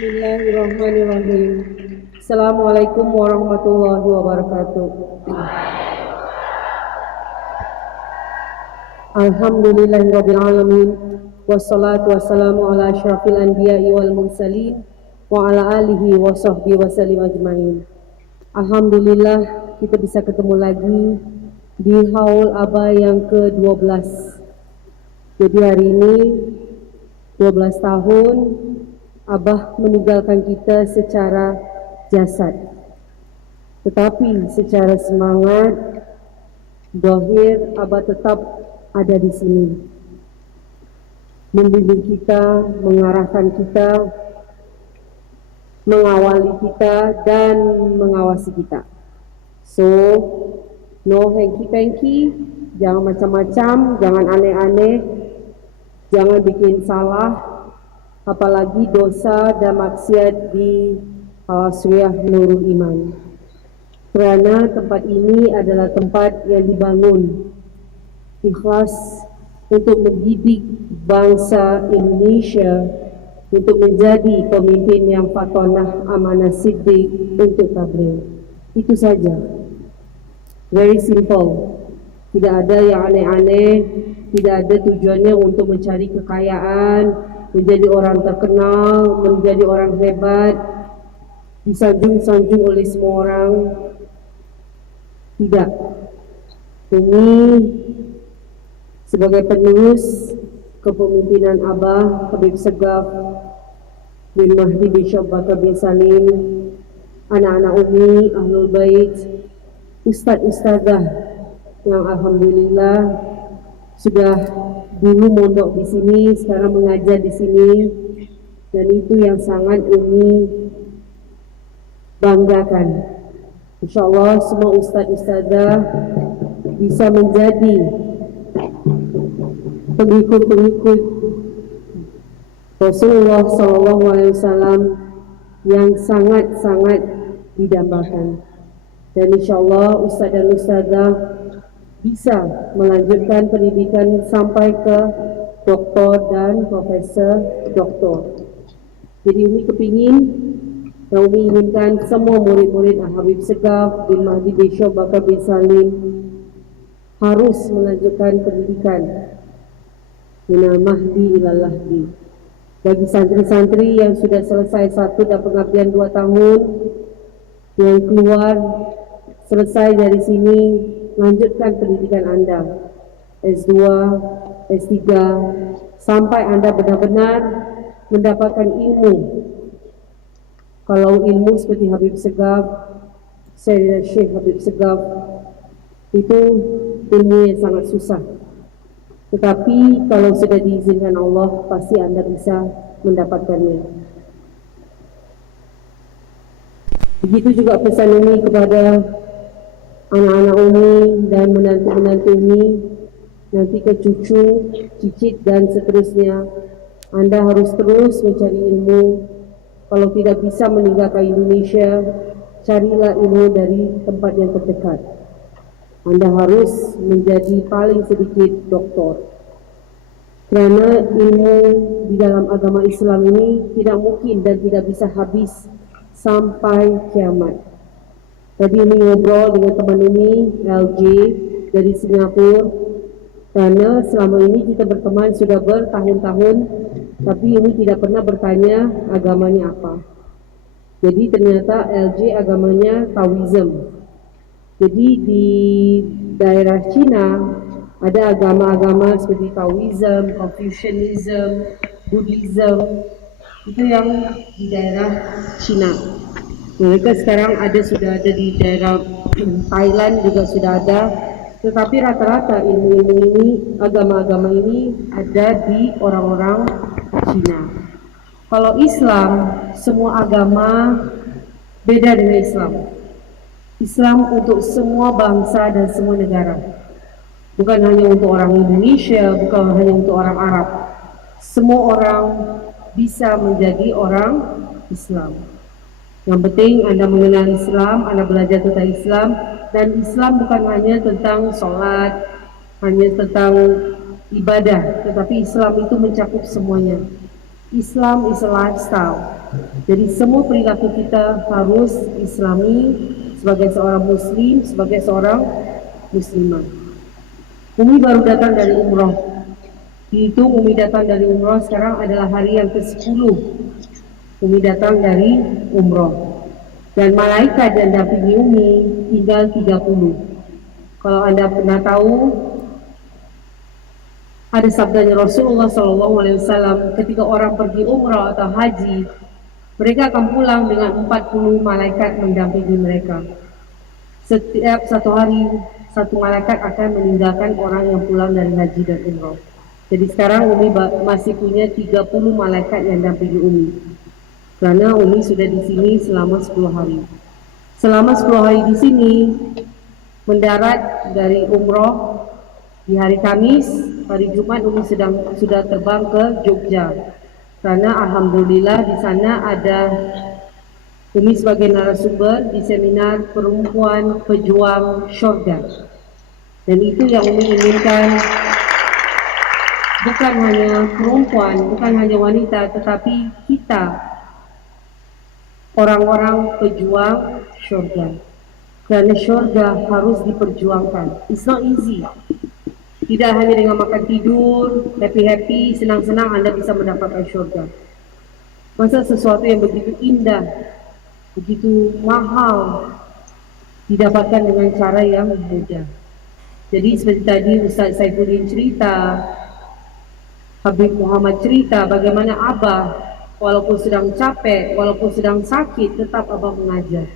Bismillahirrahmanirrahim. Assalamualaikum warahmatullahi wabarakatuh. Alhamdulillahirabbil alamin wassalatu wassalamu ala asyrafil anbiya'i wal mursalin wa ala alihi wa sahbihi wasallim ajmain. Alhamdulillah kita bisa ketemu lagi di haul Aba yang ke-12. Jadi hari ini 12 tahun Abah meninggalkan kita secara jasad, tetapi secara semangat, zahir Abah tetap ada di sini, membimbing kita, mengarahkan kita, mengawali kita, dan mengawasi kita. So, no hanky-panky, jangan macam-macam, jangan aneh-aneh, jangan bikin salah, apalagi dosa dan maksiat di Al-Asriyah Nurul Iman. Kerana tempat ini adalah tempat yang dibangun ikhlas untuk mendidik bangsa Indonesia untuk menjadi pemimpin yang fatonah, amanah, siddiq untuk tabligh. Itu saja. Very simple. Tidak ada yang aneh-aneh, tidak ada tujuannya untuk mencari kekayaan, menjadi orang terkenal, menjadi orang hebat, disanjung-sanjung oleh semua orang. Tidak. Ini sebagai penerus kepemimpinan Abah Habib Segaf bin Mahdi bin Syekh Bakar bin Salim, anak-anak Umi, Ahlul Bait, ustaz-ustazah yang alhamdulillah sudah dulu mondok di sini, sekarang mengajar di sini, dan itu yang sangat Umi banggakan. InsyaAllah semua ustaz-ustazah bisa menjadi pengikut-pengikut Rasulullah SAW yang sangat-sangat didambakan. Dan insyaAllah ustaz dan ustazah bisa melanjutkan pendidikan sampai ke doktor dan profesor doktor. Jadi Umi kepingin dan Umi inginkan semua murid-murid Habib Segaf bin Mahdi bin Syekh Bakar bin Salim harus melanjutkan pendidikan minal mahdi ilal lahdi. Bagi santri-santri yang sudah selesai 1 dan pengabdian 2 tahun, yang keluar selesai dari sini, lanjutkan pendidikan Anda S2, S3 sampai Anda benar-benar mendapatkan ilmu. Kalau ilmu seperti Habib Segaf, Sayyidina Syekh Habib Segaf, itu ilmu yang sangat susah. Tetapi kalau sudah diizinkan Allah, pasti Anda bisa mendapatkannya. Begitu juga pesan ini kepada anak-anak Umi dan menantu-menantu Umi, nanti ke cucu, cicit dan seterusnya. Anda harus terus mencari ilmu. Kalau tidak bisa meninggalkan Indonesia, carilah ilmu dari tempat yang terdekat. Anda harus menjadi paling sedikit doktor. Kerana ilmu di dalam agama Islam ini tidak mungkin dan tidak bisa habis sampai kiamat. Tadi Umi ngobrol dengan teman Umi, LJ dari Singapura, karena selama ini kita berteman sudah bertahun-tahun, tapi Umi tidak pernah bertanya agamanya apa. Jadi ternyata LJ agamanya Taoism. Jadi di daerah Cina ada agama-agama seperti Taoism, Confucianism, Buddhism, itu yang di daerah Cina. Mereka sekarang sudah ada di daerah Thailand juga sudah ada, tetapi rata-rata ilmu-ilmu ini, agama-agama ini ada di orang-orang Cina. Kalau Islam, semua agama beda dengan Islam. Islam untuk semua bangsa dan semua negara, bukan hanya untuk orang Indonesia, bukan hanya untuk orang Arab. Semua orang bisa menjadi orang Islam. Yang penting Anda mengenal Islam, Anda belajar tentang Islam, dan Islam bukan hanya tentang sholat, hanya tentang ibadah, tetapi Islam itu mencakup semuanya. Islam is a lifestyle. Jadi semua perilaku kita harus islami sebagai seorang muslim, sebagai seorang muslimah. Umi baru datang dari umrah. Itu Umi datang dari umrah sekarang adalah hari yang ke-10. Umi datang dari umrah. Dan malaikat yang dampingi Umi tinggal 30. Kalau Anda pernah tahu, ada sabdanya Rasulullah SAW, ketika orang pergi umrah atau haji, mereka akan pulang dengan 40 malaikat mendampingi mereka. Setiap satu hari, satu malaikat akan meninggalkan orang yang pulang dari haji dan umrah. Jadi sekarang Umi masih punya 30 malaikat yang dampingi Umi. Karena Umi sudah di sini selama 10 hari. Selama 10 hari di sini, mendarat dari umrah di hari Kamis, hari Jumat Umi sudah terbang ke Jogja. Karena alhamdulillah di sana ada Umi sebagai narasumber di seminar perempuan pejuang syurga. Dan itu yang Umi inginkan, bukan hanya perempuan, bukan hanya wanita, tetapi kita orang-orang pejuang syurga. Karena syurga harus diperjuangkan. It's not easy. Tidak hanya dengan makan tidur, happy-happy, senang-senang Anda bisa mendapatkan syurga. Masa sesuatu yang begitu indah, begitu mahal, didapatkan dengan cara yang mudah. Jadi seperti tadi Ustaz Saifuddin cerita, Habib Muhammad cerita bagaimana Abah walaupun sedang capek, walaupun sedang sakit, tetap Abah mengajar.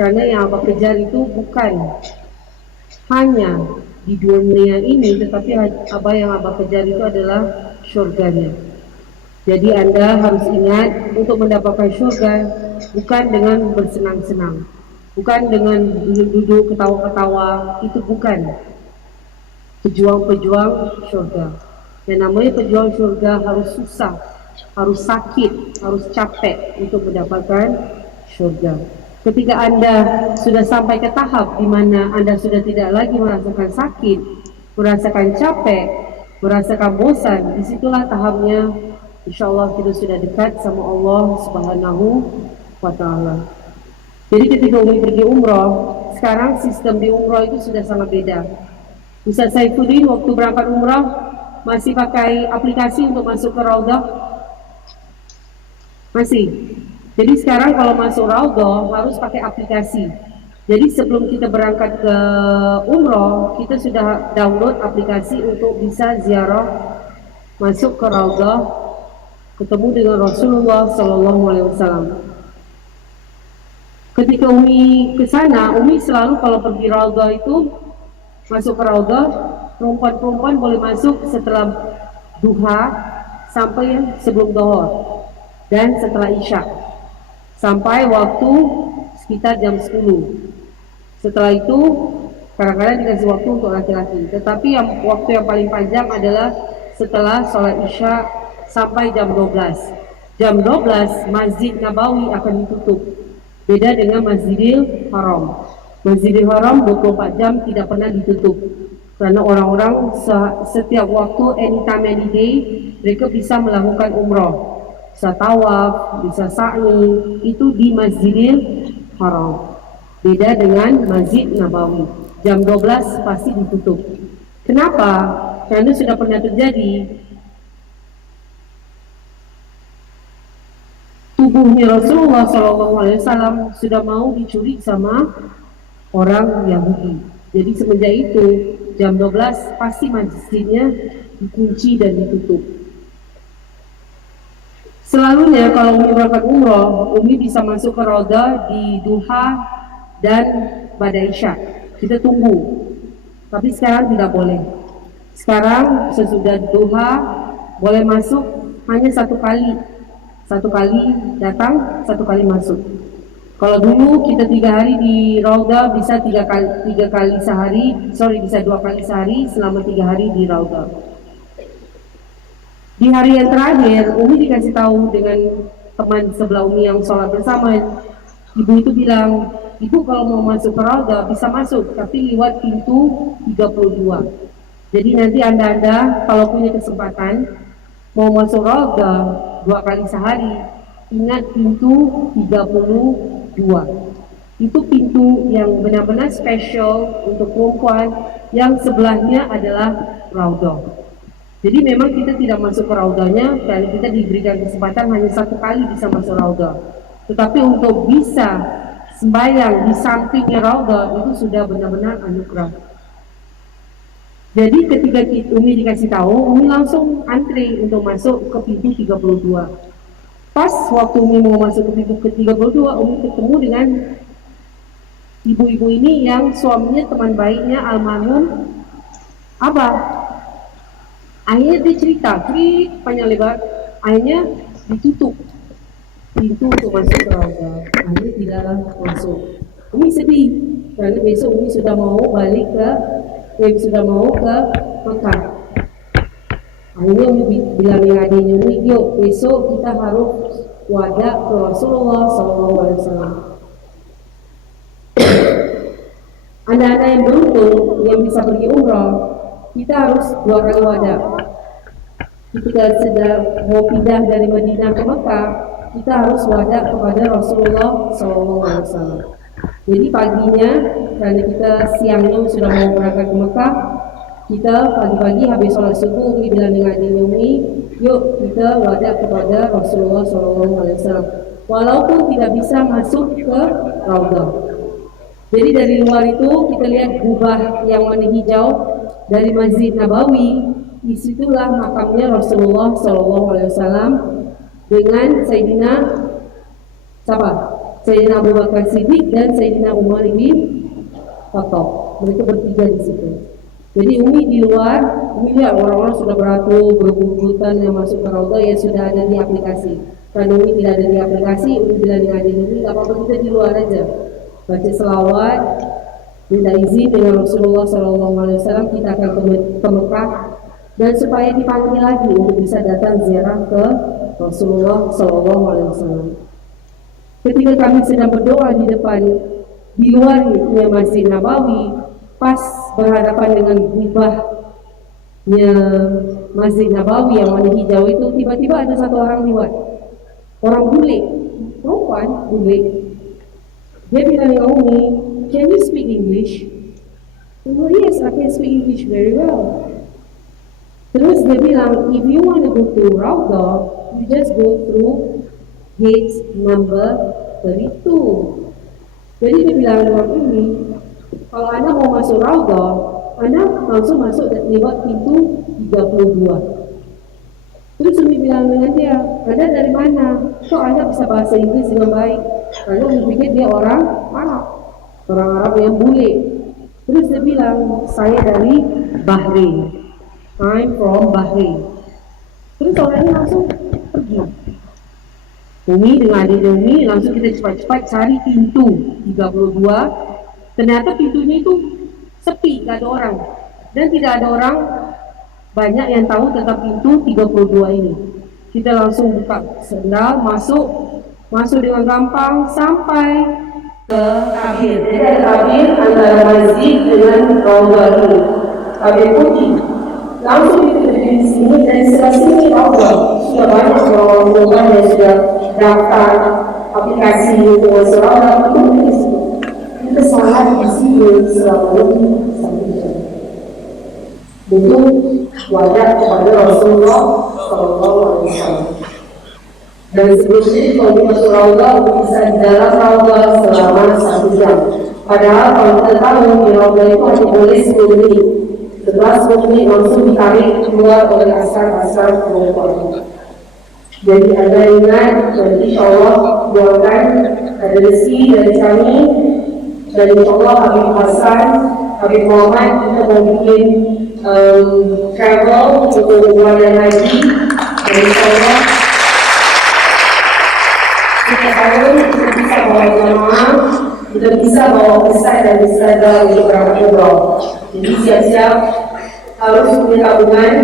Karena yang Abah kejar itu bukan hanya di dunia ini, tetapi apa yang Abah kejar itu adalah syurganya. Jadi Anda harus ingat, untuk mendapatkan syurga bukan dengan bersenang-senang, bukan dengan duduk ketawa-ketawa, itu bukan pejuang-pejuang syurga. Dan namanya pejuang syurga harus susah, harus sakit, harus capek untuk mendapatkan syurga. Ketika Anda sudah sampai ke tahap di mana Anda sudah tidak lagi merasakan sakit, merasakan capek, merasakan bosan, disitulah tahapnya insya Allah kita sudah dekat sama Allah Subhanahu wa Ta'ala. Jadi ketika Umi pergi umrah, sekarang sistem di umrah itu sudah sangat beda. Ustaz Saifuddin waktu berangkat umrah masih pakai aplikasi untuk masuk ke Raudah? Masih. Jadi sekarang kalau masuk Raudah harus pakai aplikasi. Jadi sebelum kita berangkat ke umrah, kita sudah download aplikasi untuk bisa ziarah masuk ke Raudah, ketemu dengan Rasulullah SAW. Ketika Umi ke sana, Umi selalu kalau pergi Raudah itu masuk ke Raudah, perempuan-perempuan boleh masuk setelah duha sampai sebelum dohor dan setelah isya sampai waktu sekitar jam 10. Setelah itu kadang-kadang dikasih waktu untuk laki-laki, tetapi yang waktu yang paling panjang adalah setelah sholat isya sampai jam 12. Jam 12 Masjid Nabawi akan ditutup, beda dengan Masjidil Haram. Masjidil Haram 24 jam tidak pernah ditutup, karena orang-orang setiap waktu, anytime, any day, mereka bisa melakukan umrah, bisa tawaf, bisa sa'i, itu di Masjidil Haram. Beda dengan Masjid Nabawi, jam 12 pasti ditutup. Kenapa? Karena sudah pernah terjadi, tubuhnya Rasulullah SAW sudah mau dicuri sama orang Yahudi. Jadi semenjak itu jam 12 pasti masjidnya dikunci dan ditutup. Selalunya kalau Umi berangkat umrah, Umi bisa masuk ke Raudah di duha dan pada isya. Kita tunggu. Tapi sekarang tidak boleh. Sekarang sesudah duha boleh masuk hanya satu kali. Satu kali datang, satu kali masuk. Kalau dulu kita 3 hari di Raudah bisa 2 kali sehari selama 3 hari di Raudah. Di hari yang terakhir, Umi dikasih tahu dengan teman sebelah Umi yang sholat bersama. Ibu itu bilang, ibu kalau mau masuk ke Raudah bisa masuk, tapi lewat pintu 32. Jadi nanti anda kalau punya kesempatan mau masuk Raudah 2 kali sehari, ingat pintu 32. Itu pintu yang benar-benar spesial untuk perempuan, yang sebelahnya adalah raudhah. Jadi memang kita tidak masuk ke raudhahnya karena kita diberikan kesempatan hanya satu kali bisa masuk raudhah. Tetapi untuk bisa sembahyang di sampingnya raudhah itu sudah benar-benar anugerah. Jadi ketika Umi dikasih tahu, Umi langsung antri untuk masuk ke pintu 32. Pas waktu Umi mau masuk ke pintu ke-32, Umi ketemu dengan ibu-ibu ini yang suaminya teman baiknya almarhum Abah. Akhirnya dia cerita, panjang lebar, akhirnya ditutup pintu untuk masuk ke raudhah. Akhirnya tidak masuk. Umi sedih, karena besok Umi sudah mau balik sudah mau ke Mekah. Akhirnya Umi bilang dengan adiknya, Umi, yuk besok kita harus wada ke Rasulullah SAW. Anak-anak yang beruntung yang bisa pergi umrah, kita harus 2 kali wada. Ketika sudah mau pindah dari Madinah ke Mekah, kita harus wada kepada Rasulullah SAW. Jadi paginya, karena kita siangnya sudah mau berangkat ke Mekah, kita pagi-pagi habis sholat subuh, Umi bilang dengan adiknya, Umi, yuk kita wada kepada Rasulullah SAW. Walaupun tidak bisa masuk ke raudhah. Jadi dari luar itu kita lihat kubah yang warna hijau dari Masjid Nabawi. Disitulah makamnya Rasulullah SAW dengan Sayyidina Sayyidina Abu Bakar Siddiq dan Sayyidina Umar bin Khattab. Mereka bertiga di situ. Jadi Umi di luar, Umi lihat orang-orang sudah beratur, berebut-rebutan yang masuk ke raudhah yang sudah ada di aplikasi. Karena Umi tidak ada di aplikasi, Umi bilang dengan adik Umi, gak apa-apa kita di luar aja. Baca selawat, minta izin dengan Rasulullah SAW, kita akan ke Mekah, dan supaya dipanggil lagi untuk bisa datang ziarah ke Rasulullah SAW. Ketika kami sedang berdoa di luarnya Masjid Nabawi, pas berhadapan dengan kubahnya Masjid Nabawi yang warna hijau itu, tiba-tiba ada satu orang lewat, orang bule, perempuan bule. Dia bilang dengan Umi, can you speak English? Oh yes, I can speak English very well. Terus dia bilang, if you want to go to raudhah, you just go through gate number 32. Jadi dia bilang dengan Umi, kalau Anda mau masuk raudhah, Anda langsung masuk lewat pintu 32. Terus Umi bilang dengan dia, Anda dari mana? Kok Anda bisa bahasa Inggris dengan baik? Karena Umi pikir dia orang Arab yang bule. Terus dia bilang, saya dari Bahrain. I'm from Bahrain. Terus orangnya langsung pergi. Umi dengan adik Umi langsung kita cepat-cepat cari pintu 32. Ternyata pintunya itu sepi, gak ada orang. Dan tidak ada orang banyak yang tahu tentang pintu 32 ini. Kita langsung buka sendal, masuk dengan gampang sampai ke tabir. Jadi ada tabir antara masjid dengan raudhah ini. Tabir putih. Langsung kita di sini, dari sebelah sini raudhah. Sudah banyak orang-orang yang sudah daftar aplikasi untuk masuk raudhah. Kita sangat di sini selama ini sampai jam. Itu wajah kepada Rasulullah SAW. Dan sebelumnya kalau kita masuk raudhah bisa di dalam raudhah selama 1 jam. Padahal kalau kita tahu di raudhah itu hanya boleh 10 menit. Setelah 10 menit langsung ditarik keluar oleh askar perempuan. Jadi Anda ingat, dan insya Allah doakan ada rezeki dari kami, dan insya Allah Habib Hasan, Habib Muhammad kita mau bikin travel untuk keluarga haji, dan insya Allah setiap tahun kita bisa bawa jamaah, kita bisa bawa besar dan besar untuk berangkat umroh. Jadi siap-siap harus punya tabungan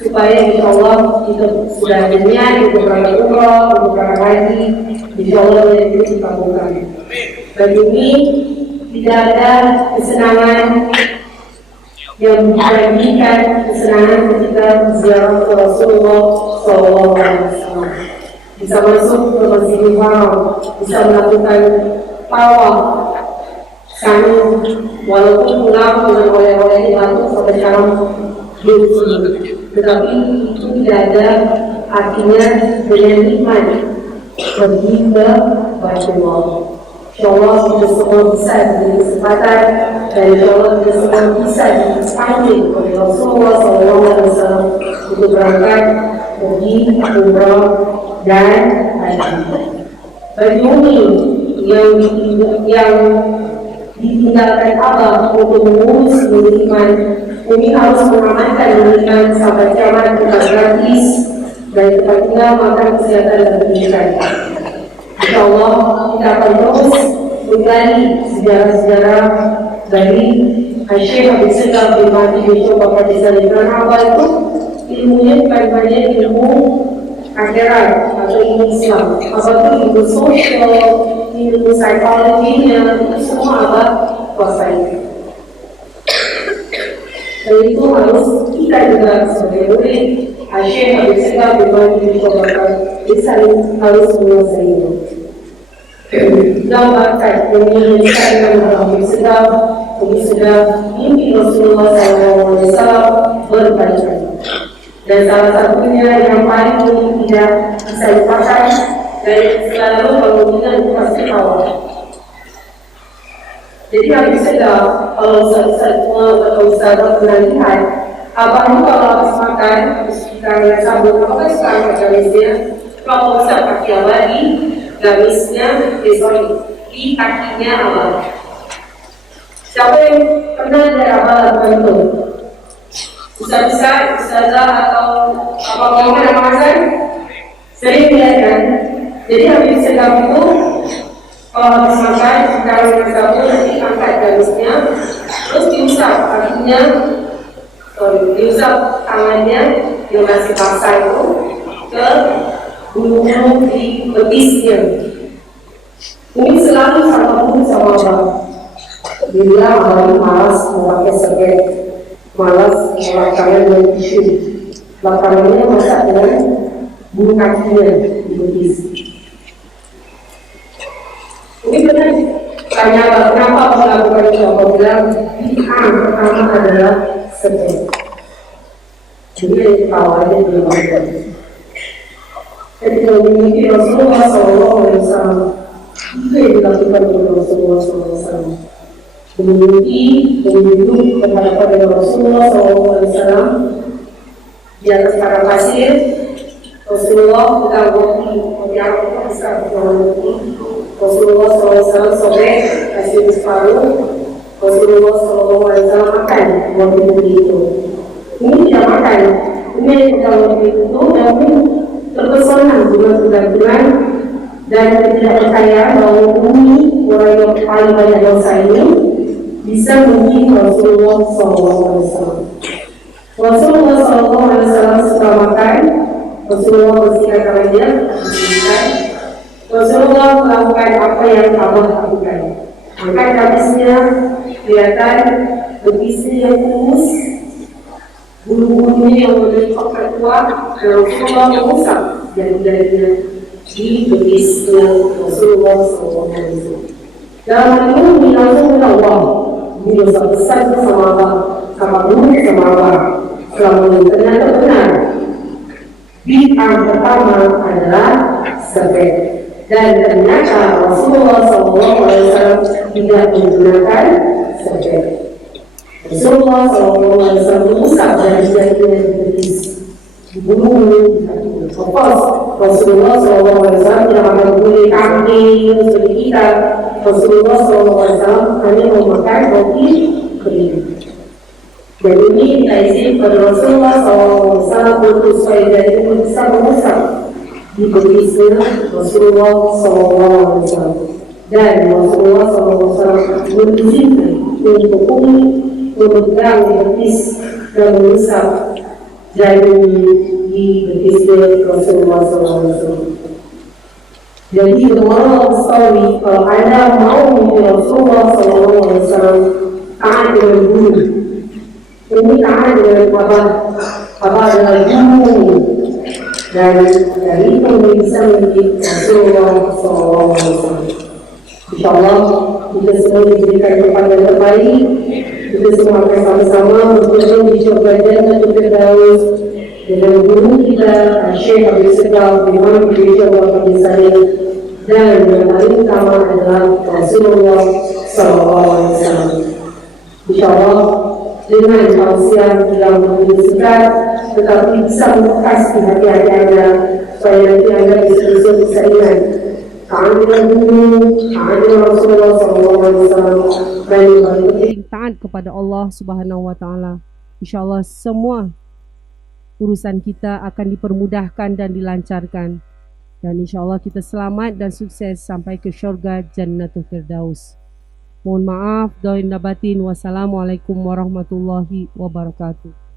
supaya insya Allah kita sudah berniat untuk berangkat umroh, untuk berangkat haji, insya Allah itu ditabungkan. Bagi ini tidak ada kesenangan yang diberikan kesenangan ketika ziarah Rasulullah SAW. bisa masuk ke Masjidil Haram, bisa melakukan tawaf kami walaupun pulang dengan oleh-oleh dibantu sampai sekarang belum, tetapi itu tidak ada artinya dengan iman pergi ke Baitullah. InsyaAllah kita semua bisa diberi kesempatan dan InsyaAllah kita semua bisa dipanggil oleh Rasulullah SAW untuk berangkat pergi umrah dan haji. Bagi Umi yang ditinggalkan Allah untuk mengurus iman, Umi harus mengamankan iman sampai kiamat kita gratis dan tempat tinggal, makan, kesehatan dan pendidikan. InsyaAllah kita akan terus menggali sejarah-sejarah dari Syekh Habib Segaf bin Mahdi bin Syukur Pakistan. Karena apa itu? Ilmunya bukan banyak ilmu akhirat atau ilmu Islam, apa itu ilmu sosial, ilmu psikologinya, semua apa kuasai. Dan itu harus kita juga sebagai murid Syekh Habib Segaf bin Mahdi bin Syukur Pakistan harus menguasainya. Dapat mengingatkan Habib Segaf, Habib Segaf mimpi Rasulullah SAW berkali-kali. Dan salah satunya yang paling tidak bisa lupakan dan selalu kalau kita pasti tahu. Jadi Habib Segaf, kalau Ustaz pernah lihat, abang itu kalau habis makan, kita sambung apa sekarang gamisnya, kalau Ustaz pakai lagi, gamisnya, di kakinya abang. Siapa yang pernah dari abang lakukan itu? Ustazah atau apa mungkin Ramadan sering lihat kan. Jadi Habib Segaf itu kalau habis makan kalau yang satu nanti angkat gamisnya, terus diusap kakinya, diusap tangannya yang masih basah itu ke bulu-bulu di betisnya. Ini selalu sama abang. Dia bilang abang malas memakai sebagai malas melakukan dengan tisu, belakangannya masak dengan bulu kakinya di betis. Ini benar tanya kenapa melakukan itu? Apa bilang pertama adalah sebab. Jadi awalnya belum ada. Ketika memiliki Rasulullah SAW, itu yang dilakukan oleh Rasulullah SAW. Memiliki penduduk kepada Rasulullah SAW di atas padang pasir. Rasulullah kita kopi apa besar Rasulullah SAW sobek kasih separuh. Rasulullah SAW makan kopi itu. Ini tidak makan. Ini kalau itu namun terpesona bulan-bulan dan tidak percaya bahwa bumi orang yang paling banyak dosa ini bisa mungkin Rasulullah SAW. Rasulullah SAW setelah makan, Rasulullah bersihkan tangannya, Rasulullah melakukan apa yang Allah lakukan. Angkat gamisnya, kelihatan betisnya yang kurus, bulu-bulunya yang menunjukkan kuat, dan Rasulullah mengusap jari-jarinya di betisnya Rasulullah SAW. Dalam ini langsung Allah. Ini dosa besar sama Allah, sama buruk sama Allah. Selama ini ternyata benar. Bid'ah pertama adalah sebab, dan ternyata Rasulullah SAW tidak menggunakan sebab. Rasulullah SAW mengusap jari-jarinya di betis, di bulu-bulu. Rasulullah SAW tidak akan boleh kambing seperti kita. Rasulullah SAW hanya memakan roti kering. Dan ini kita isi pada Rasulullah SAW untuk supaya dari itu bisa mengusap di betisnya Rasulullah SAW. Dan Rasulullah SAW mengizinkan untuk memegang di betis dan mengusap dari di betisnya Rasulullah SAW. Jadi moral story, kalau Anda mau mengikuti Rasulullah SAW, taat dengan guru. Ini taat dengan apa adalah guru. dan dari pemirsa menjadi Rasulullah SAW. InsyaAllah kita semua diberikan kepada yang terbaik. Kita semua akan sama-sama berkumpul di syurga Jannatul Firdaus dengan guru kita Syekh Abdul Segaf Imam Indonesia Wafat Salim, dan yang paling utama adalah Rasulullah SAW. InsyaAllah dengan tausiah yang begitu singkat tetapi bisa membekas di hati-hati Anda, supaya nanti Anda bisa ingat kehadiran guru, kehadiran Rasulullah SAW, dan taat kepada Allah Subhanahu Wa Taala. InsyaAllah semua urusan kita akan dipermudahkan dan dilancarkan, dan insyaAllah kita selamat dan sukses sampai ke syurga Jannatul Firdaus. Mohon maaf, doain batin. Wassalamualaikum warahmatullahi wabarakatuh.